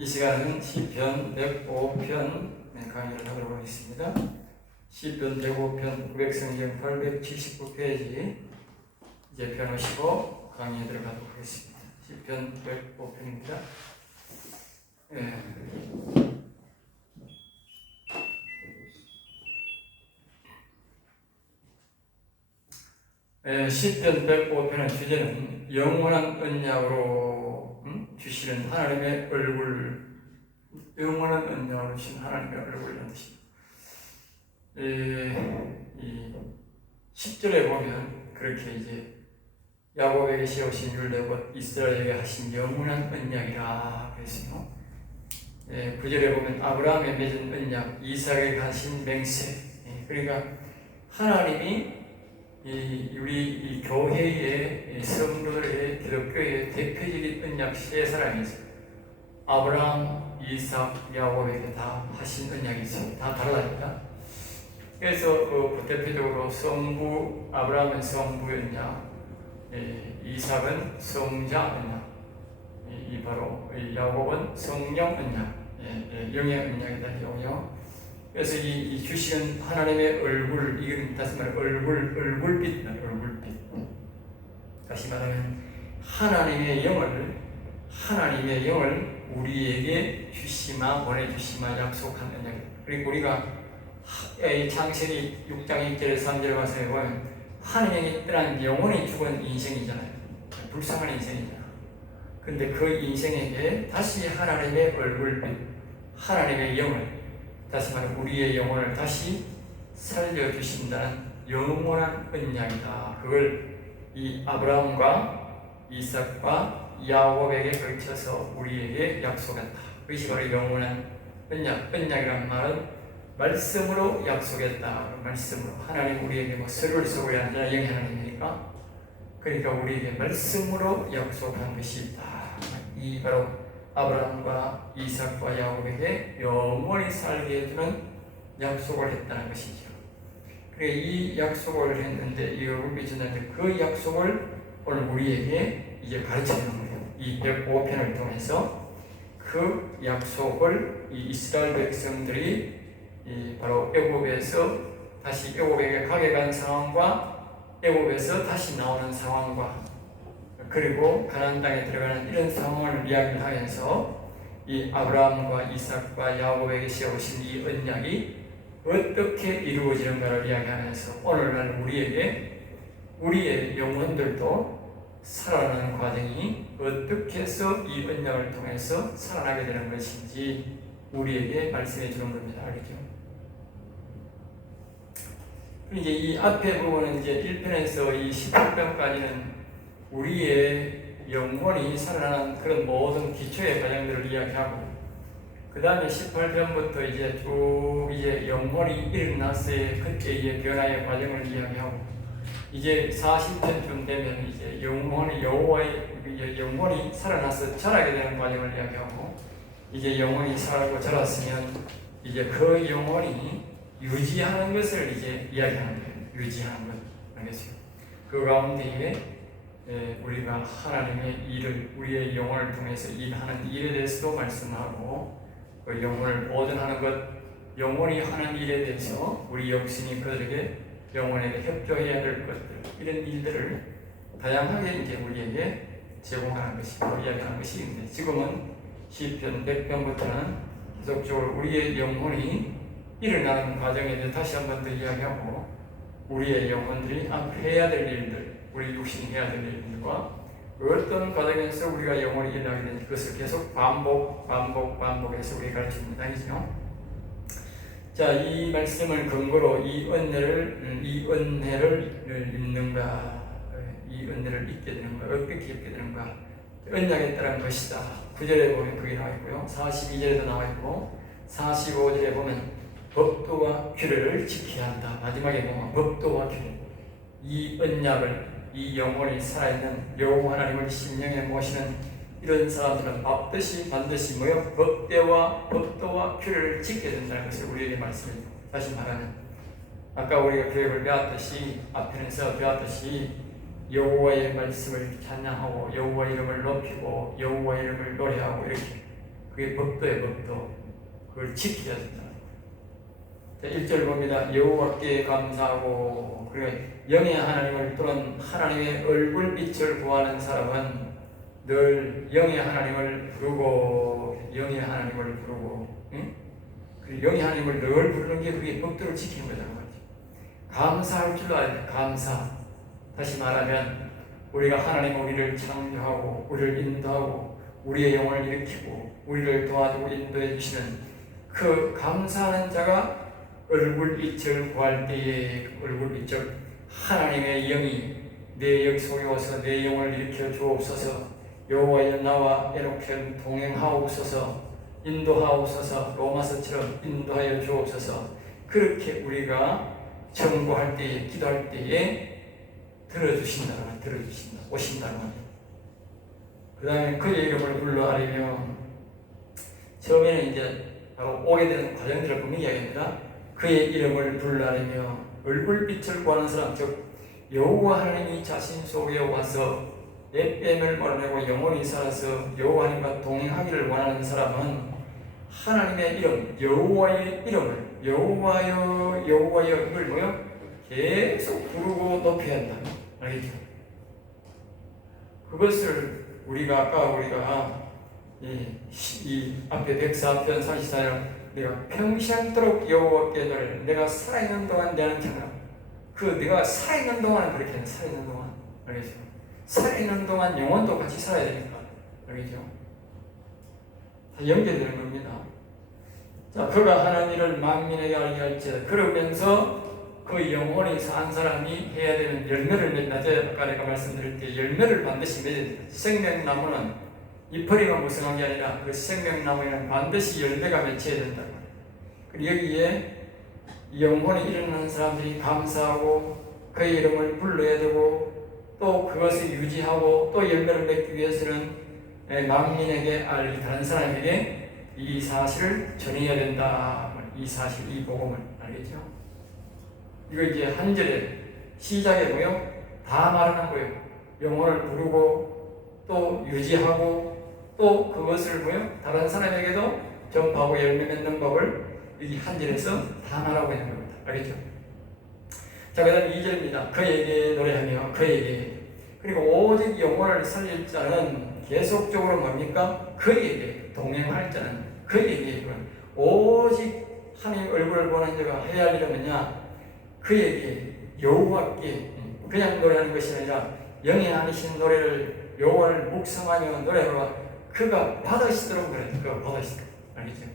이 시간은 시편 105편 강의를 하도록 하겠습니다. 시편 105편 900성경 879페이지 이제 펴놓으시고 강의에 들어가도록 하겠습니다. 시편 105편입니다. 시편 105편의 주제는 영원한 언약으로 주시는 하나님의 얼굴, 영원한 언약으로 주신 하나님의 얼굴이라는 뜻입니다. 이 10절에 보면 그렇게 이제 야곱에게 세우신 율례곧 이스라엘에게 하신 영원한 언약이라 그랬어요. 9절에 보면 아브라함에 맺은 언약, 이삭에게 하신 맹세. 그러니까 하나님이 우리 교회의 성도들의 기독교의 대표적인 언약 세 사람이 있어요. 아브라함, 이삭, 야곱에게 다 하신 언약이 있어요. 다 다르다니까. 그래서 대표적으로 성부, 아브라함은 성부 언약, 이삭은 성자 언약, 바로 야곱은 성령 언약, 영의 언약이다 이거요. 그래서 이 주시는 하나님의 얼굴, 이건 다시 말해 얼굴빛. 다시 말하면 하나님의 영을 우리에게 주시마, 보내주시마 약속한 언약입니다. 그리고 우리가 창세기 6장 1절에 3절에 와서 보면 하나님이 떠난 영원히 죽은 인생이잖아요. 불쌍한 인생이잖아요. 근데 그 인생에게 다시 하나님의 얼굴빛, 하나님의 영을, 다시 말해 우리의 영혼을 다시 살려주신다는 영원한 언약이다. 그걸 이 아브라함과 이삭과 야곱에게 걸쳐서 우리에게 약속했다. 그것이 바로 영원한 언약. 언약이란 말은 말씀으로 약속했다. 말씀으로. 하나님 우리에게 뭐 서류를 쓰고 아니라 영의 하나님이니까. 그러니까 우리에게 말씀으로 약속한 것이 있다. 이 바로 아브라함과 이삭과 야곱에게 영원히 살게 해주는 약속을 했다는 것이죠. 그래 이 약속을 했는데 이 얼굴빛이 있는데 그 약속을 오늘 우리에게 이제 가르쳐주는 거예요. 이 105편을 통해서 그 약속을 이 이스라엘 백성들이 바로 애굽에서 다시 애굽에게 가게 간 상황과 애굽에서 다시 나오는 상황과 그리고 가나안 땅에 들어가는 이런 상황을 이야기를 하면서 이 아브라함과 이삭과 야곱에게 세우신 이 언약이 어떻게 이루어지는가를 이야기하면서 오늘날 우리의 영혼들도 살아나는 과정이 어떻게 해서 이 언약을 통해서 살아나게 되는 것인지 우리에게 말씀해 주는 겁니다. 알겠죠? 이제 이 앞에 부분은 이제 1편에서 이 18편까지는 우리의 영혼이 살아나는 그런 모든 기초의 과정들을 이야기하고, 그 다음에 18편부터 이제 쭉 이제 영혼이 일어났을 그때의 변화의 과정을 이야기하고, 이제 40편쯤 되면 이제 영혼이 살아나서 자라게 되는 과정을 이야기하고, 이제 영혼이 살고 자랐으면 이제 그 영혼이 유지하는 것을 이제 이야기하는 거예요. 유지하는 것. 알겠어요? 그 가운데에 우리가 하나님의 일을, 우리의 영혼을 통해서 일하는 일에 대해서도 말씀하고, 그 영혼을 보존하는 것, 영혼이 하는 일에 대해서 우리 역신이 그들에게 영혼에게 협조해야 될 것들, 이런 일들을 다양하게 이제 우리에게 제공하는 것이고 이야기하는 것이 있는데, 지금은 시편 100편부터는 계속적으로 우리의 영혼이 일어나는 과정에 대해 다시 한 번 더 이야기하고, 우리의 영혼들이 해야 될 일들, 우리 육신이 해야 될 일들과 어떤 과정에서 우리가 영혼이 일어나게 되는지 그것을 계속 반복해서 우리가 가르칩니다. 아니죠? 자, 이 말씀을 근거로 이 은혜를 읽는가, 이 은혜를 읽게 되는가, 어떻게 읽게 되는가, 언약에 따른 것이다. 9절에 보면 그게 나와 있고요. 42절에도 나와 있고, 45절에 보면 법도와 규례를 지켜야 한다. 마지막에 보면 법도와 규례, 이 언약을, 이 영혼이 살아있는 여호와 하나님을 심령에 모시는 이런 사람들은 반드시 법도와 규례를 지켜야 된다는 것을 우리에게 말씀해줍니다. 다시 말하면 아까 우리가 교육을 배웠듯이, 앞편에서 배웠듯이 여호와의 말씀을 찬양하고 여호와 이름을 높이고 여호와 이름을 노래하고 이렇게 그게 법도예요, 법도. 그걸 지켜야 된다. 자, 1절 봅니다. 여호와께 감사하고, 그리고 영의 하나님을 또는 하나님의 얼굴빛을 구하는 사람은 늘 영의 하나님을 부르고, 영의 하나님을 부르고, 응? 그 영의 하나님을 늘 부르는 게 그게 법도를 지키는 거잖아요. 감사할 줄 알아야 돼. 감사. 다시 말하면 우리가 하나님 우리를 창조하고 우리를 인도하고 우리의 영혼을 일으키고 우리를 도와주고 인도해 주시는 그 감사하는 자가 얼굴빛을 구할 때에 얼굴빛, 즉 하나님의 영이 내 영 속에 와서 내 영혼을 일으켜 주옵소서. 여호와여 나와 에녹현 동행하옵소서. 인도하옵소서. 로마서처럼 인도하여 주옵소서. 그렇게 우리가 청구할 때에, 기도할 때에 들어주신다는 들어주신다, 오신다는 겁니다. 그 다음에 그의 이름을 불러 아뢰며, 처음에는 이제 바로 오게 되는 과정들을 보면 이야기합니다. 그의 이름을 불러 아뢰며 얼굴빛을 구하는 사람, 즉 여호와 하나님이 자신 속에 와서 내 뺨을 몰아내고 영원히 살아서 여호와 하나님과 동행하기를 원하는 사람은 하나님의 이름, 여호와의 이름을 여호와여 여호와여 이걸 뭐요? 계속 부르고 높여야 한다. 알겠죠? 그것을 우리가 이 앞에 104편 44절 내가 평생도록 여호와께 노래, 내가 살아있는 동안 내는 찬양. 그 내가 살아있는 동안 그렇게 하는, 살아있는 동안, 알겠죠? 살아있는 동안 영혼도 같이 살아야 되니까, 알겠죠? 다 연결되는 겁니다. 자, 그가 하는 일을 만민에게 알게 할지어다. 그러면서 그 영혼이 산 사람이 해야 되는 열매를 맺나. 아까 내가 말씀드릴 때 열매를 반드시 맺어야 된다. 생명나무는 잎허리만 무성한 게 아니라 그 생명나무에는 반드시 열매가 맺혀야 된다. 그리고 여기에 영혼이 일어나는 사람들이 감사하고 그의 이름을 불러야 되고 또 그것을 유지하고 또 열매를 맺기 위해서는 만민에게 알리, 다른 사람에게 이 사실을 전해야 된다. 이 사실, 이 복음을. 알겠죠? 이거 이제 한 절에 시작에 뭐요? 다 말하는 거예요. 영혼을 부르고 또 유지하고 또 그것을 뭐요? 다른 사람에게도 전파하고 열매 맺는 법을 이 한 절에서 다 말하고 있는 겁니다. 알겠죠? 자, 그 다음 2절입니다. 그에게 노래하며 그에게, 그리고 오직 영혼을 살릴 자는 계속적으로 뭡니까? 그에게 동행할 자는 그에게, 오직 하나님 얼굴을 보는 자가 해야 할 일은 뭐냐? 그에게, 여호와께 그냥 노래하는 것이 아니라 영에 아니신 노래를 여호와를 묵상하며 노래하라. 그가 받으시도록 그래. 그가 받으시도록. 알겠죠?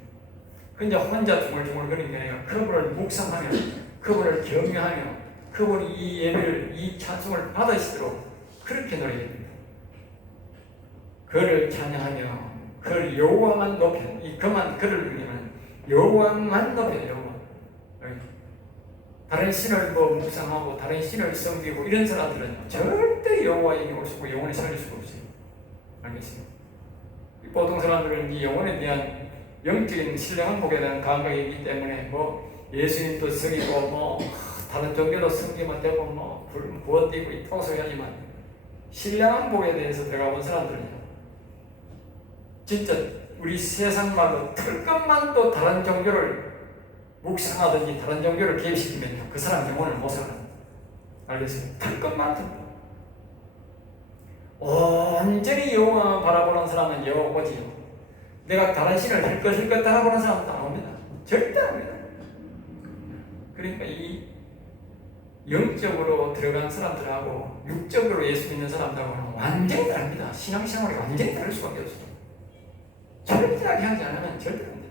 근데 혼자 중얼중얼거리는 게 아니라 그분을 묵상하며 그분을 경외하며 그분이 이 예배를, 이 찬송을 받으시도록 그렇게 노래해야 됩니다. 그를 찬양하며 그를 여호와만 높여, 그만 그를 위하면 여호와만 높여. 여호와. 다른 신을 묵상하고 다른 신을 섬기고 이런 사람들은 절대 여호와에게 올 수 없고 영혼에 살릴 수가 없어요. 알겠습니까? 보통 사람들은 이 영혼에 대한 영적인 신령한 복에 대한 감각이 있기 때문에 예수님도 섬기고 다른 종교도 섬기면 되고 부어 띄고 있다고 소리하지만 신령한 복에 대해서 들어가본 사람들은요, 진짜 우리 세상 말로 털끝만 또 다른 종교를 묵상하든지 다른 종교를 개입시키면요, 그 사람 영혼을 못 살아요. 알겠습니까? 털끝만 온전히 여호와만 바라보는 사람은 여호와 오지, 내가 다른 신을 힐끗힐끗 따라보는 사람은 안 옵니다. 절대 안 옵니다. 그러니까 이 영적으로 들어간 사람들하고 육적으로 예수 믿는 사람들하고는 완전히 다릅니다. 신앙생활이 완전히 다를 수밖에 없어요. 철저하게 하지 않으면 절대 안 돼요.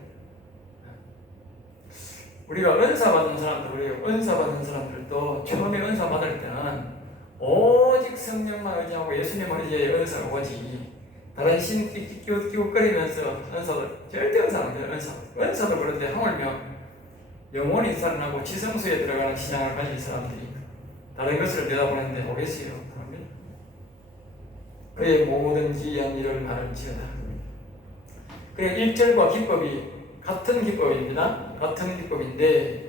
우리가 은사 받은 사람들, 그래요. 은사 받은 사람들도 처음에 은사 받을 때는 오직 성령만 의지하고 예수님을 의지해 은사가 오지, 다른 신 끼우거리면서 은사도 절대 은사 안 돼요. 은사도 그런데 하물며 영혼이 살아나고 지성소에 들어가는 신앙을 가진 사람들이 다른 것을 내다보는데 오겠어요? 그럽니다. 그의 모든 기이한 일을 말할지어다. 그래, 1절과 기법이 같은 기법입니다. 같은 기법인데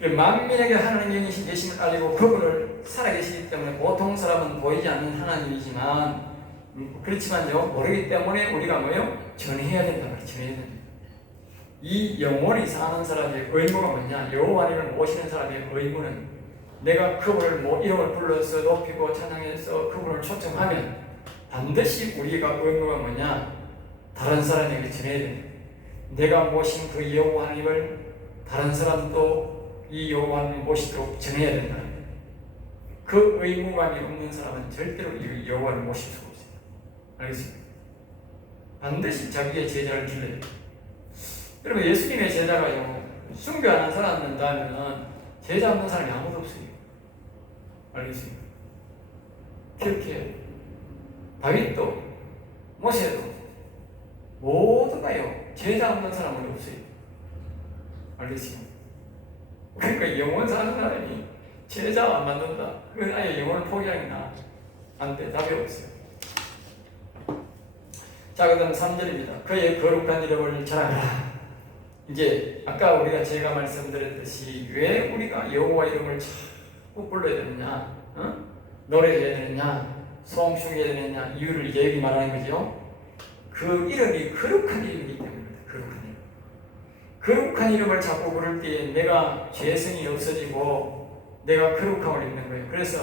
만민에게 하나님의 영이신 계심을 알리고 그분을 살아계시기 때문에 보통 사람은 보이지 않는 하나님이지만 그렇지만요, 모르기 때문에 우리가 뭐요? 전해야 된다 말이에요. 전해야 된다. 이 영원히 사는 사람의 의무가 뭐냐? 여호와를 모시는 사람의 의무는 내가 그분을 이름을 불러서 높이고 찬양해서 그분을 초청하면 반드시 우리가 의무가 뭐냐? 다른 사람에게 전해야 된다. 내가 모신 그 여호와 하나님을 다른 사람도 이 여호와 하나님을 모시도록 전해야 된다. 그 의무감이 없는 사람은 절대로 이 여호와를 모실 수가 없어요. 알겠습니까? 반드시 자기의 제자를 길러야 돼요. 여러분, 예수님의 제자가요, 숭배 안 살았는다면 제자 없는 사람이 아무도 없어요. 알겠습니까? 그렇게 다윗도 모세도 모두가요, 제자 없는 사람은 없어요. 알겠습니까? 그러니까 영원 사는 사람이 제자 안 만든다. 그건 아예 영혼을 포기하는 게 나아. 안 돼. 답이 없어요. 자, 그 다음 3절입니다. 그의 거룩한 이름을 자랑하라. 이제 아까 제가 말씀드렸듯이 왜 우리가 여호와 이름을 자꾸 불러야 되느냐, 노래해야 되느냐, 송축해야 되느냐, 이유를 이제 여기 말하는 거죠. 그 이름이 거룩한 이름이기 때문입니다. 거룩한 이름. 거룩한 이름을 자꾸 부를 때에 내가 죄성이 없어지고 내가 거룩함을 입는 거예요. 그래서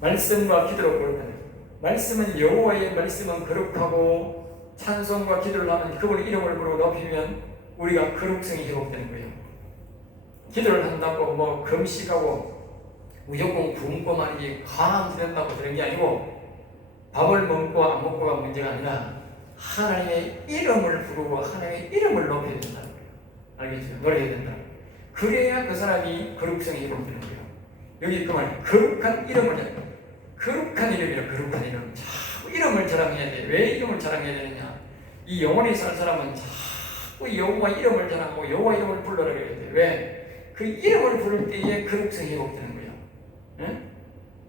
말씀과 기도로 거룩하다. 말씀은 여호와의 말씀은 거룩하고 찬송과 기도를 하면 그분 이름을 부르고 높이면 우리가 거룩성이 회복되는 거예요. 기도를 한다고 금식하고 무조건 굶고만 강함 된다고 그런 게 아니고 밥을 먹고 안 먹고가 문제가 아니라 하나님의 이름을 부르고 하나님의 이름을 높여야 된다는 거예요. 알겠죠? 노래해야 된다. 그래야 그 사람이 거룩성이 회복되는 거예요. 여기 그 말, 거룩한 이름이라 거룩한 이름. 자꾸 이름을 자랑해야 돼. 왜 이름을 자랑해야 되느냐? 이 영원히 살 사람은 자꾸 여호와 이름을 자랑하고 여호와 이름을 불러라 그래야 돼. 왜? 그 이름을 부를 때에 거룩성이 회복되는 거예요. 예?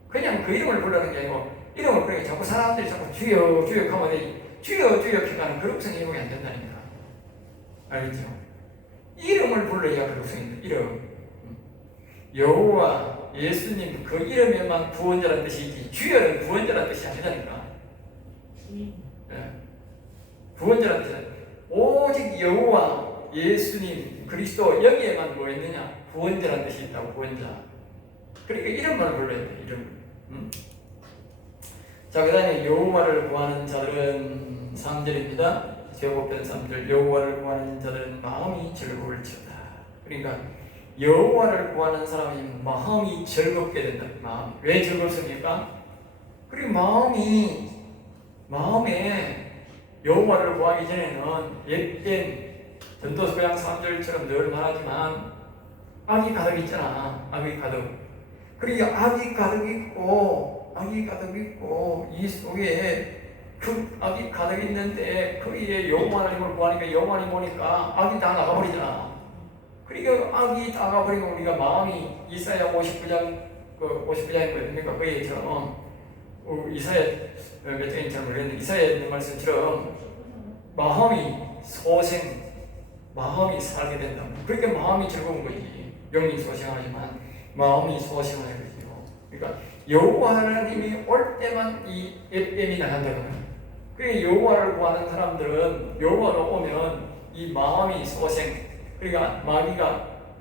그냥 그 이름을 부르는 게 아니고 이름을 부르게 자꾸 사람들이 자꾸 주여 주여 하면 주여 주여 해가는 거룩성이 회복이 안 된다니까. 알겠죠? 이름을 불러야 거룩성이 있는 이름. 여호와 예수님 그 이름에만 구원자라는 뜻이지 주여는 구원자라는 뜻이 아니라니까. 예. 구원자라는 뜻이 아니라 오직 여호와 예수님 그리스도 여기에만 뭐 있느냐? 구원자라는 뜻이 있다고. 구원자. 그러니까 이름만 불러야 돼. 이름. 자, 그 다음에 여호와를 구하는 자들은 3절입니다. 제곱된 3절. 여호와를 구하는 자들은 마음이 즐거울지어다. 그러니까 여호와를 구하는 사람이 마음이 즐겁게 된다. 마음. 왜 즐겁습니까? 그리고 마음에 여호와를 구하기 전에는 옛된 전도서양 3절처럼 늘 말하지만 악이 가득 있잖아. 악이 가득. 그리고 악이 가득 있고 이 속에 그 악이 가득 있는데 거기에 여호와 하나님을 구하니까 여호와 하나님 보니까 악이 다 나가버리잖아. 그러니까 악이 다 나가버리면 우리가 마음이 이사야 59장 59장이 뭐입니까? 거기처럼 이사야 몇 장인지 잘 모르겠는데 이사야에 있는 말씀처럼 마음이 살게 된다. 그러니까 마음이 즐거운 거지. 영이 소생하지만 마음이 소생하는 거지요. 그러니까 여호와 하나님이 올 때만 이 앱이 나간다는 거예요. 그러니까 여호와를 구하는 사람들은 여호와로 오면 이 마음이 소생, 그러니까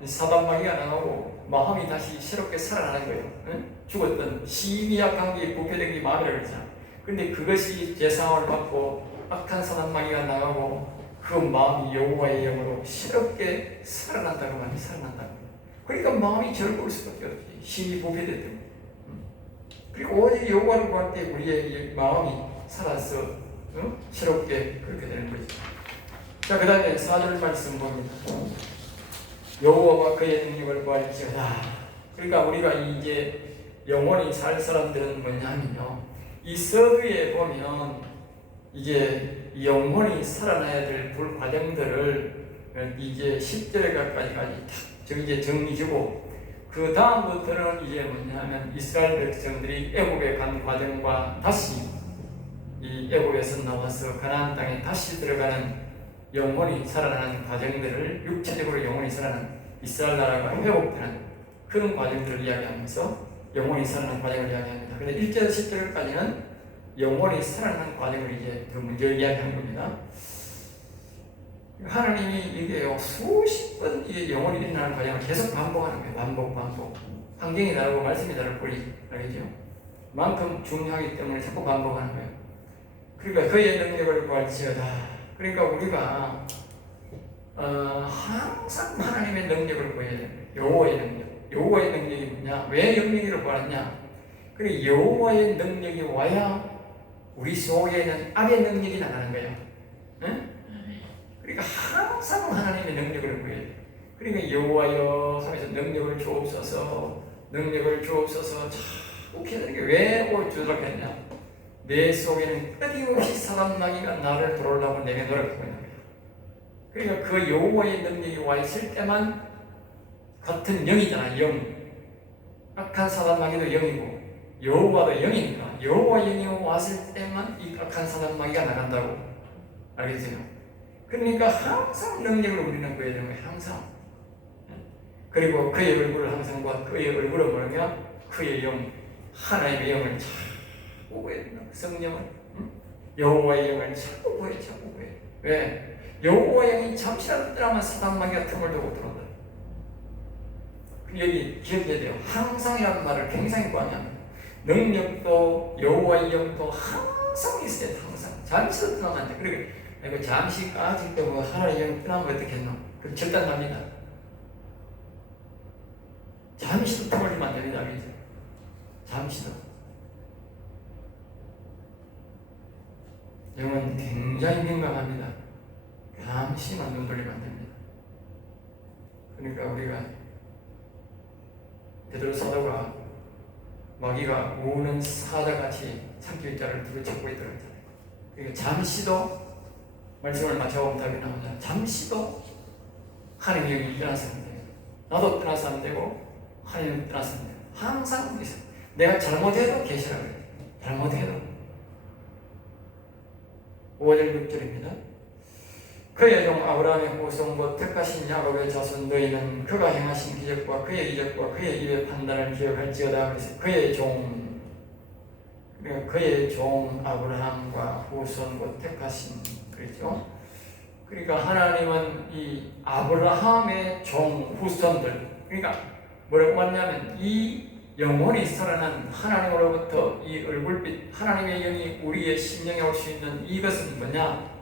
사단 마귀가 나가고 마음이 다시 새롭게 살아나는 거예요. 응? 죽었던 시미약한 게 부패된 게 마음이라고 그러잖아. 근데 그것이 제사함을 받고 악한 사단 마귀가 나가고 그 마음이 여호와의 영으로 새롭게 살아난다고 말이 살아난다고. 그러니까 마음이 즐거울 수밖에 없지. 심이 부패됐기 때문에. 그리고 오직 여호와를 구할 때 우리의 마음이 살아서 새롭게 그렇게 되는 거지. 자, 그 다음에 4절 말씀 봅니다. 여호와와 그의 능력을 구할지어다. 그러니까 우리가 이제 영원히 살 사람들은 뭐냐면요, 이 서두에 보면 이제 영원히 살아나야 될 불과정들을 이제 10절 가까지 이제 정리주고, 그 다음부터는 이제 뭐냐면 이스라엘 백성들이 애굽에 간 과정과 다시 이 애굽에서 나와서 가나안 땅에 다시 들어가는 영원히 살아나는 과정들을, 육체적으로 영원히 살아나는 이스라엘 나라가 회복되는 그런 과정들을 이야기하면서 영원히 살아나는 과정을 이야기합니다. 근데 1절 10절까지는 영혼이 살아나는 과정을 이제 그 문제를 이야기하는 겁니다. 하나님이 이게요, 수십 번 이게 영혼이 일어나는 과정을 계속 반복하는 거예요. 반복. 환경이 다르고 말씀이 다를 뿐이, 알겠죠? 만큼 중요하기 때문에 자꾸 반복하는 거예요. 그러니까 그의 능력을 구할지어다. 그러니까 우리가 항상 하나님의 능력을 구해야 돼요. 여호와의 능력. 여호와의 능력이 뭐냐? 왜 영능력을 구하느냐? 그리고 여호와의 능력이 와야 우리 속에는 악의 능력이 나가는 거예요. 응? 그러니까 항상 하나님의 능력을 구해야 돼요. 그러니까 여호와여 하면서 능력을 주옵소서, 능력을 주옵소서 자꾸 기다리는 게 왜 주저했냐? 내 속에는 끊임없이 사단 마귀가 나를 들어오려고 내게 노력하고 있는 거예요. 그러니까 그 여호와의 능력이 와 있을 때만 같은 영이잖아, 영. 악한 사단 마귀도 영이고 여호와도 영이니까 여호와 영이 왔을 때만 이 악한 사단 마귀가 나간다고, 알겠어요? 그러니까 항상 능력을 우리는 구해야 되는 거예요. 항상. 그리고 그의 얼굴을 항상 봐. 그의 얼굴은 뭐냐? 그의 영, 하나님의 영을 자꾸 구해야 된다. 성령을, 여호와의 영을 자꾸 구해. 왜? 여호와의 영이 잠시라도 떠나면 사단 마귀가 틈을 두고 들어온다. 여기 기억해야 돼요. 항상이라는 말을 굉장히 구하냐? 능력도 여호와의 영도 항상 있어야 돼. 항상. 잠시도 떠나면 안 돼. 그리고 내가 잠시 아직도 뭐 하나님의 영이 떠나면 어떻겠노? 그 절단납니다. 잠시도 틈을 주면 안 됩니다. 알겠죠? 잠시도. 영은 굉장히 민감합니다. 잠시만 눈 돌리면 안 됩니다. 그러니까 우리가 베드로 사도가 마귀가 우는 사자같이 참기자를 두고 찾고 있더라고요. 그러니까 잠시도 말씀을 맞춰보면 답이 나오잖아요. 잠시도 하나님의 영이 떠나서는 돼요. 나도 떠나서는 되고 하나님은 떠나서는 돼요. 항상 있어요. 내가 잘못해도 계시라고 해요. 잘못해도. 5절 6절입니다. 그의 종 아브라함의 후손 곧 택하신 야곱의 자손 너희는 그가 행하신 기적과 그의 이적과 그의 입의 판단을 기억할지어다. 그래서 그의 종, 그러니까 그의 종 아브라함과 후손 곧 택하신, 그렇죠? 그러니까 하나님은 이 아브라함의 종 후손들, 그러니까 뭐라고 하냐면 이 영혼이 살아난 하나님으로부터 이 얼굴빛 하나님의 영이 우리의 심령에 올 수 있는 이것은 뭐냐?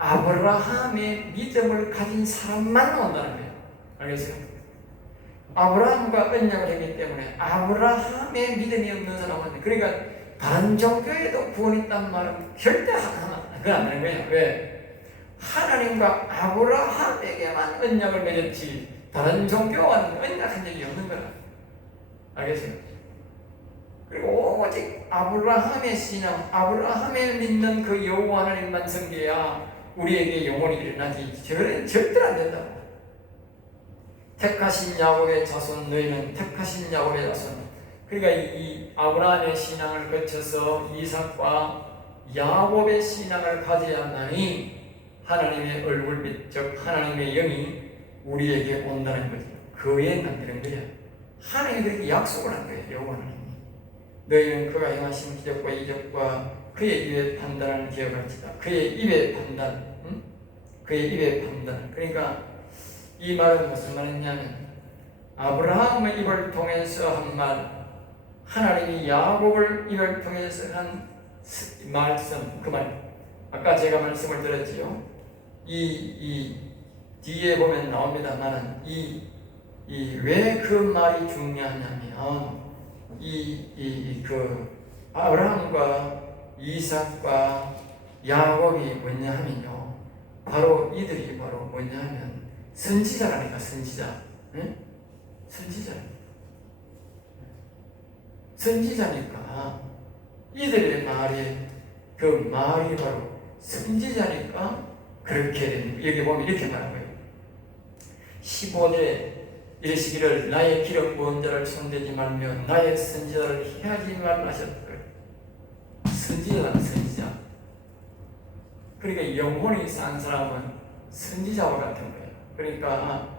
아브라함의 믿음을 가진 사람만 온다는 거예요. 알겠어요? 아브라함과 언약을 했기 때문에 아브라함의 믿음이 없는 사람은, 그러니까 다른 종교에도 구원이 있다는 말은 절대 그건 안 되는 거예요. 왜? 하나님과 아브라함에게만 언약을 맺었지 다른 종교와는 언약한 적이 없는 거라. 알겠어요? 그리고 오직 아브라함의 신앙, 아브라함을 믿는 그 여호와 하나님만 섬겨야 우리에게 영혼이 일어나지 절대로 안 된다고. 택하신 야곱의 자손 너희는 택하신 야곱의 자손. 그러니까 이 아브라함의 신앙을 거쳐서 이삭과 야곱의 신앙을 가져야 하나니 하나님의 얼굴빛, 즉 하나님의 영이 우리에게 온다는 거죠. 그 외에는 안 되는 거예요. 하나님이 그렇게 약속을 한 거예요. 여호와 하나님이. 너희는 그가 행하신 기적과 이적과 그의 입의 판단을 기억할지다. 그의 입의 판단, 그의 입의 판단. 그러니까 이 말은 무슨 말이냐면 아브라함의 입을 통해서 한 말, 하나님이 야곱을 입을 통해서 한 말씀, 그 말. 아까 제가 말씀을 드렸지요. 이 뒤에 보면 나옵니다만 왜 그 말이 중요하냐면 그 아브라함과 이삭과 야곱이 뭐냐 하면요, 바로 이들이 바로 뭐냐 하면 선지자라니까. 선지자. 응? 선지자니까 이들의 말이, 그 말이 바로 선지자니까 그렇게 된, 여기 보면 이렇게 말한 거예요. 15절에 이르시기를 나의 기름 부은 자를 손대지 말며 나의 선지자를 해하지 말라 하셨다. 선지자는 선지자. 그러니까 영혼이 산 사람은 선지자와 같은 거예요. 그러니까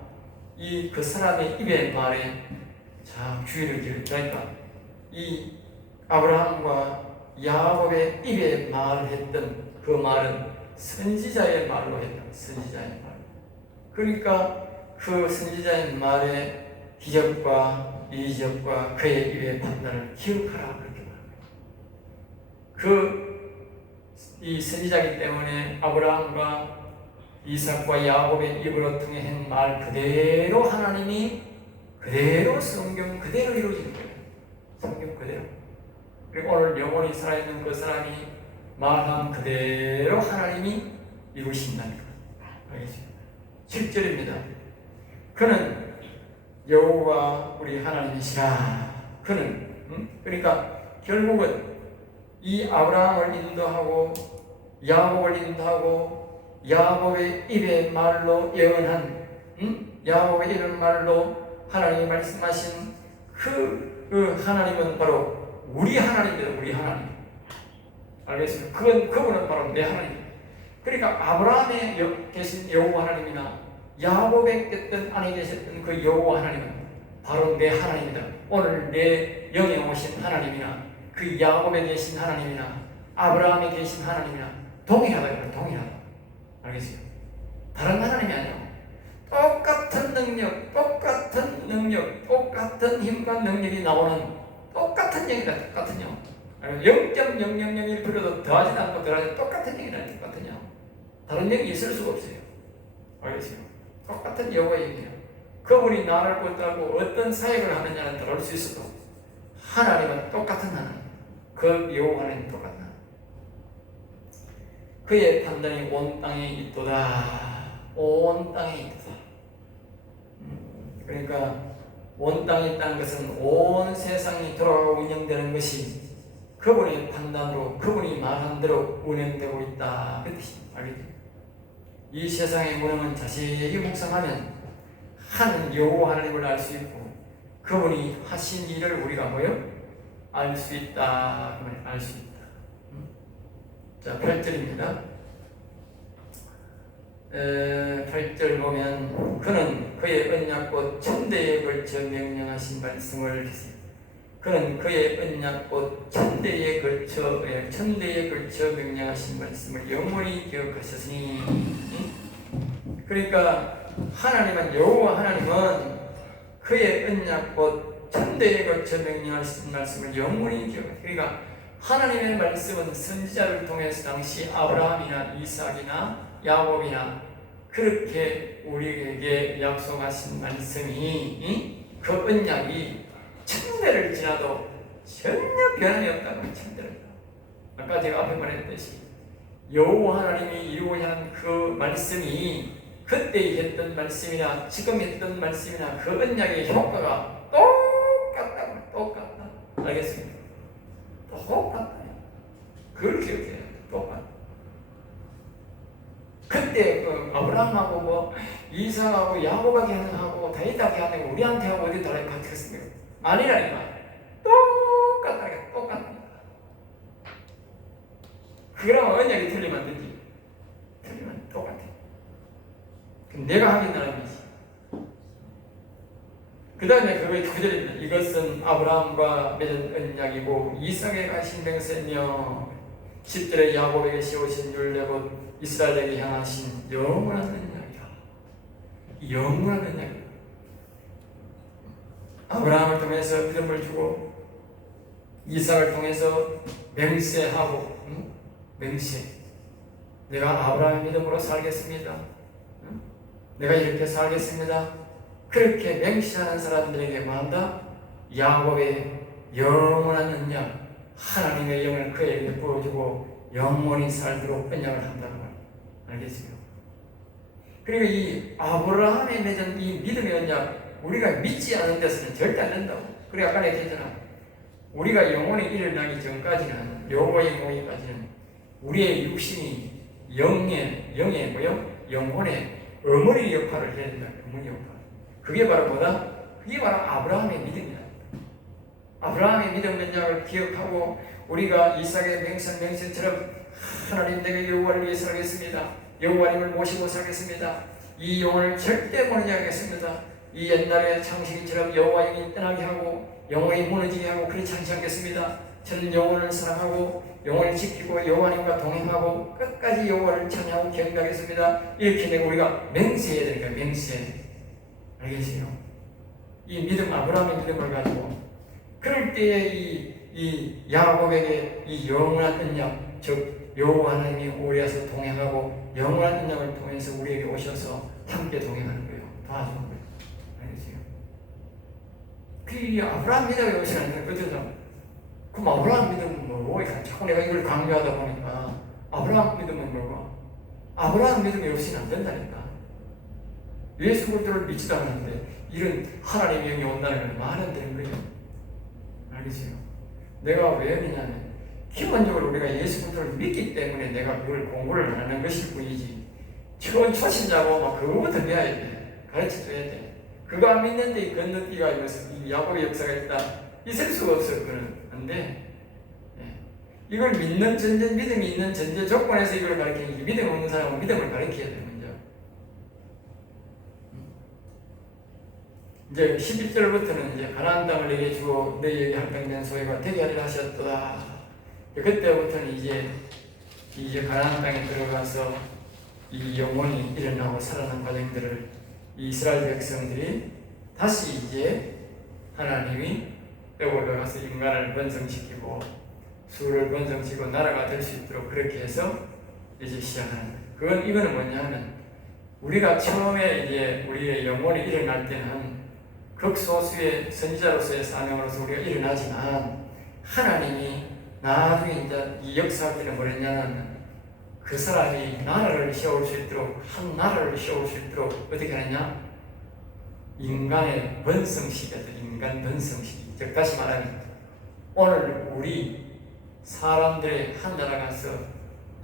그 사람의 입의 말에 참 주의를 기울이니까 이 아브라함과 야곱의 입에 말했던 그 말은 선지자의 말로 했다. 선지자의 말. 그러니까 그 선지자의 말에 기적과 이적과 그의 입의 판단을 기억하라 그렇게 말합니다. 이 선지자이기 때문에 아브라함과 이삭과 야곱의 입으로 통해 한 말 그대로 하나님이 그대로 성경 그대로 이루어지는 거예요. 성경 그대로. 그리고 오늘 영원히 살아있는 그 사람이 말한 그대로 하나님이 이루신다니까. 알겠습니다. 7절입니다. 그는 여호와 우리 하나님이시라. 그는 그러니까 결국은 이 아브라함을 인도하고 야곱을 인도하고 야곱의 입의 말로 예언한 야곱의 입의 말로 하나님이 말씀하신 그 하나님은 바로 우리 하나님입니다. 우리 하나님. 알겠습니다. 그분은 바로 내 하나님. 그러니까 아브라함에 계신 여호와 하나님이나 야곱에 계셨던 안에 계셨던 그 여호와 하나님은 바로 내 하나님이다. 오늘 내 영에 오신 하나님이나 그 야곱에 계신 하나님이나 아브라함에 계신 하나님이나 동일하다. 동일하다. 알겠어요? 다른 하나님이 아니에요. 똑같은 능력, 똑같은 힘과 능력이 나오는 똑같은 영이다. 똑같은 영. 0.0001%도 더하지도 않고 덜하지 똑같은 영이라는 똑같은 영. 다른 영이 있을 수가 없어요. 알겠어요? 똑같은 여호와의 영이에요. 그분이 나를 붙들고 어떤 사역을 하느냐는 다를 수 있어도 하나님은 똑같은 하나님. 그 여호와는 똑같은 하나님. 그의 판단이 온 땅에 있도다. 온 땅에 있도다. 그러니까 온 땅에 있다는 것은 온 세상이 돌아가고 운영되는 것이 그분의 판단으로 그분이 말한 대로 운영되고 있다. 그 뜻입니다. 알겠죠? 이 세상의 운영은 자세히 묵상하면 한 여호와 하나님을 알 수 있고 그분이 하신 일을 우리가 알 수 있다. 알 수 있다. 자, 8절입니다. 8절 보면 그는 그의 언약꽃 천대에 걸쳐 명령하신 말씀을 했어요. 그는 그의 언약꽃 천대에 걸쳐 명령하신 말씀을 영원히 기억하셨으니 그러니까 하나님은 여호와 하나님은 그의 언약꽃 천대에 걸쳐 명령하신 말씀을 영원히 기억하셨어요. 그러니까 하나님의 말씀은 선지자를 통해서 당시 아브라함이나 이삭이나 야곱이나 그렇게 우리에게 약속하신 말씀이 그 언약이 천대를 지나도 전혀 변함이 없다고. 천대를. 아까 제가 앞에 말했듯이 여호와 하나님이 이루고자 하는 그 말씀이 그때 했던 말씀이나 지금 했던 말씀이나 그 언약의 효과가 똑같다고. 똑같다. 알겠습니까? 똑같다. 그걸 기억해요. 똑같다. 그때 아브라함하고 이삭하고 야곱에게 하고 다윗에게 하는 우리한테 하고 어디 다르게 같겠습니까? 아니라니까. 똑같다. 똑같다. 그러면 언약이 틀리면 안 되지. 틀리면 똑같아. 그럼 내가 하겠다는 거지. 그 다음에 그거의 9절입니다. 이것은 아브라함과 맺은 언약이고 이삭에 가신 맹세며 10절에 야곱에게 세우신 율례 곧 이스라엘에게 향하신 영원한 언약이라. 영원한 언약이라. 아브라함을 통해서 믿음을 주고 이삭을 통해서 맹세하고 맹세. 내가 아브라함의 믿음으로 살겠습니다. 내가 이렇게 살겠습니다. 그렇게 맹세하는 사람들에게 뭐한다? 야곱의 영원한 언약, 하나님의 영을 그에게 부어주고 영원히 살도록 언약을 한다는 말. 알겠어요? 그리고 이 아브라함에 맺은 이 믿음의 언약, 우리가 믿지 않은 데서는 절대 안 된다고. 그래 아까 내가 했잖아. 우리가 영원히 일어나기 전까지는, 여호와의 오기까지는 우리의 육신이 영혼의 어머니 역할을 해야 된다. 어머니 역할. 그게 바로 뭐다? 그게 바로 아브라함의 믿음이다. 아브라함의 믿음 언약을 기억하고 우리가 이삭의 맹세처럼 하나님 내가 여호와를 위해 살겠습니다. 여호와님을 모시고 살겠습니다. 이 영혼을 절대 무너지게 하겠습니다. 이 옛날의 창세기처럼 여호와 영이 떠나게 하고 영혼이 무너지게 하고 그렇지 않지 않겠습니다. 저는 영혼을 사랑하고 영혼을 지키고 여호와님과 동행하고 끝까지 여호와를 찬양하고 경배하겠습니다. 이렇게 내가 우리가 맹세해야 되니까 맹세. 알겠어요? 이 믿음, 아브라함의 믿음을 가지고 그럴 때에 이 야곱에게 이 영원한 언약, 즉 여호와 하나님이 우리에서 동행하고 영원한 언약을 통해서 우리에게 오셔서 함께 동행하는 거예요. 도와주는 거예요. 알겠어요? 그 아브라함 믿음이 오시는 거죠. 그럼 아브라함 믿음은 뭐고? 자꾸 내가 이걸 강조하다 보니까 아브라함 믿음은 뭐고? 아브라함 믿음이 없이는 안 된다니까. 예수 그리스도를 믿지도 않았는데 이런 하나님의 영이 온다는 건 말이 안 되는 거예요. 알겠어요? 내가 왜 믿냐면 기본적으로 우리가 예수 그리스도를 믿기 때문에 내가 그걸 공부를 안 하는 것일 뿐이지 처음 초신자고 막 그거부터 배워야 돼. 가르쳐줘야 돼. 그거 안 믿는데 이 건너뛰기가 이 야곱의 역사가 있다. 있을 수가 없어. 그거는 안 돼. 이걸 믿는 전제, 믿음이 있는 전제 조건에서 이걸 가르치는 믿음 없는 사람은 믿음을 가르쳐야 돼. 먼저 이제 11절부터는 이제 가나안 땅을 내게 주어 너희에게 할당된 소유가 되게 하리라 하셨도다. 그때부터는 이제 가나안 땅에 들어가서 이 영혼이 일어나고 살아난 과정들을 이스라엘 백성들이 다시 이제 하나님이 애굽에 가서 인간을 번성시키고 수를 번성시키고 나라가 될 수 있도록 그렇게 해서 이제 시작하는 거예요. 이거는 뭐냐면 우리가 처음에 이제 우리의 영혼이 일어날 때는 극소수의 선지자로서의 사명으로서 우리가 일어나지만 하나님이 나중에 이제 이 역사할 때는 뭐랬냐면 그 사람이 나라를 세울 수 있도록 한 나라를 세울 수 있도록 어떻게 하느냐? 인간의 번성시기죠. 인간 번성시기. 즉 다시 말하면 오늘 우리 사람들의 한 나라 가서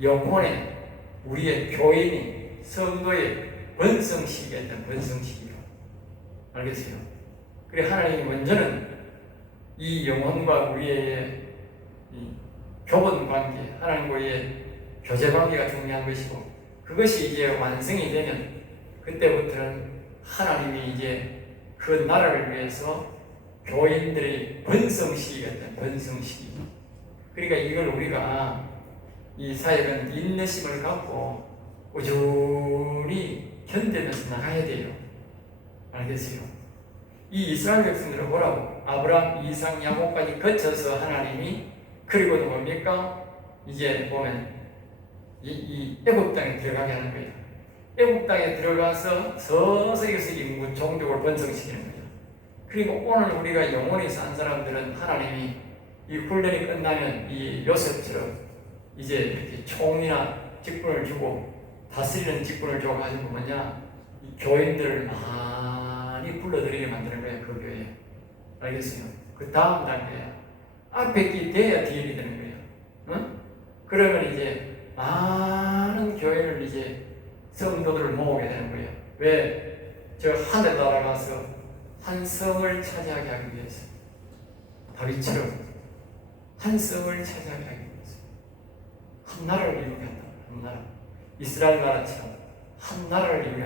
영혼의 우리의 교인이 성도의 번성시기가 번성시기로 알겠어요? 그래 하나님이 먼저는 이 영혼과 우리의 이 교본 관계, 하나님과의 교제 관계가 중요한 것이고 그것이 이제 완성이 되면 그때부터는 하나님이 이제 그 나라를 위해서 교인들의 번성시기가 있다. 번성시기. 그러니까 이걸 우리가 이 사역은 인내심을 갖고 꾸준히 견디면서 나가야 돼요. 알겠어요? 이 이스라엘 백성들을 보라고 아브라함, 이삭, 야곱까지 거쳐서 하나님이 그리고는 뭡니까? 이제 보면 이 애굽 땅에 들어가게 하는 거예요. 애굽 땅에 들어가서 서서히서 인구 종족을 번성시키는 거예요. 그리고 오늘 우리가 영원히 산 사람들은 하나님이 이 훈련이 끝나면 이 요셉처럼 이제 이렇게 총이나 직분을 주고 다스리는 직분을 줘가지고 뭐냐 이 교인들을 많이 불러들이게 만드는 거예요. 그 교회에. 알겠어요? 그 다음 단계야. 앞에 게 돼야 뒤에 되는 거예요. 응? 그러면 이제 많은 교회를 이제 성도들을 모으게 되는 거예요. 왜? 저 하늘 날아가서 한 성을 차지하게 하기 위해서. 다윗처럼 한 성을 차지하게 하기 위해서. 한 나라를 이루게 한다. 한 나라. 이스라엘 나라처럼 한 나라를 이루게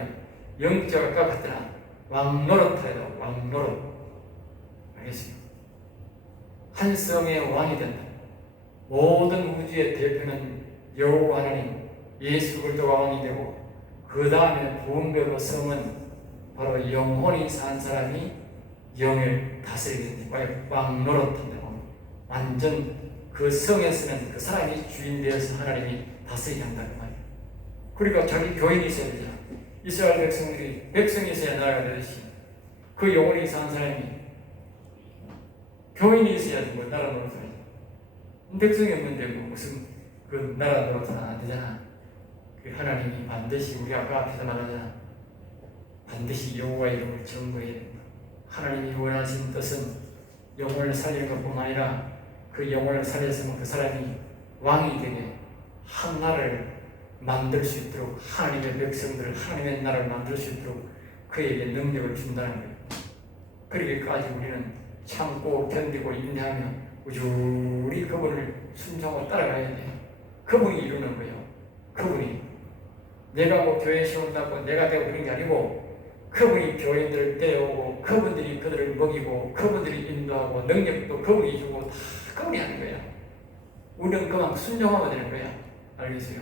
영적 아까 같으나 왕노릇하여도 왕노릇. 알겠습니다. 한 성의 왕이 된다. 모든 우주의 대표는 여호와 하나님 예수 그리스도가 왕이 되고 그 다음에 부흥되고 성은 바로 영혼이 산 사람이 영을 다스리게 된다. 왕노릇한다고 완전 그 성에서는 그 사람이 주인 되어서 하나님이 다스리게 한다는 말이에요. 그러니까 자기 교인이 있어야 되잖아. 이스라엘 백성들이 백성이 있어야 나라가 되듯이 그 영혼이 산 사람이 교인이 있어야 되고 나라 노릇을 하지. 백성이 없는데 뭐 무슨 그 나라 노릇은 안 되잖아. 그 하나님이 반드시 우리 아까 앞에서 말하잖아. 반드시 여호와의 이름을 전거해야 된다. 하나님이 원하신 뜻은 영혼을 살리는 것뿐만 아니라 그 영혼을 살렸으면 그 사람이 왕이 되게 한 나라를 만들 수 있도록 하나님의 백성들을 하나님의 나라를 만들 수 있도록 그에게 능력을 준다는 거예요. 그러기까지 우리는 참고 견디고 인내하며 우리 그분을 순종하고 따라가야 돼. 그분이 이루는 거예요. 그분이 내가 뭐 교회 세운다고 내가 되고 그런 게 아니고 그분이 교인들을 떼어오고 그분들이 그들을 먹이고 그분들이 인도하고 능력도 그분이 주고 다 그분이 하는 거야. 우리는 그만큼 순종하면 되는 거야. 알겠어요?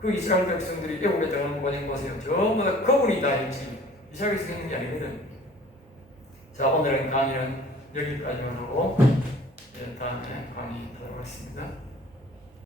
그 이스라엘 백성들이 애굽에 들어가는 과정 보세요. 전부 다 그분이 다 했지. 이스라엘에서 했는 게 아니거든. 자, 오늘은 강의는 여기까지만 하고 다음에 강의 하도록 하겠습니다.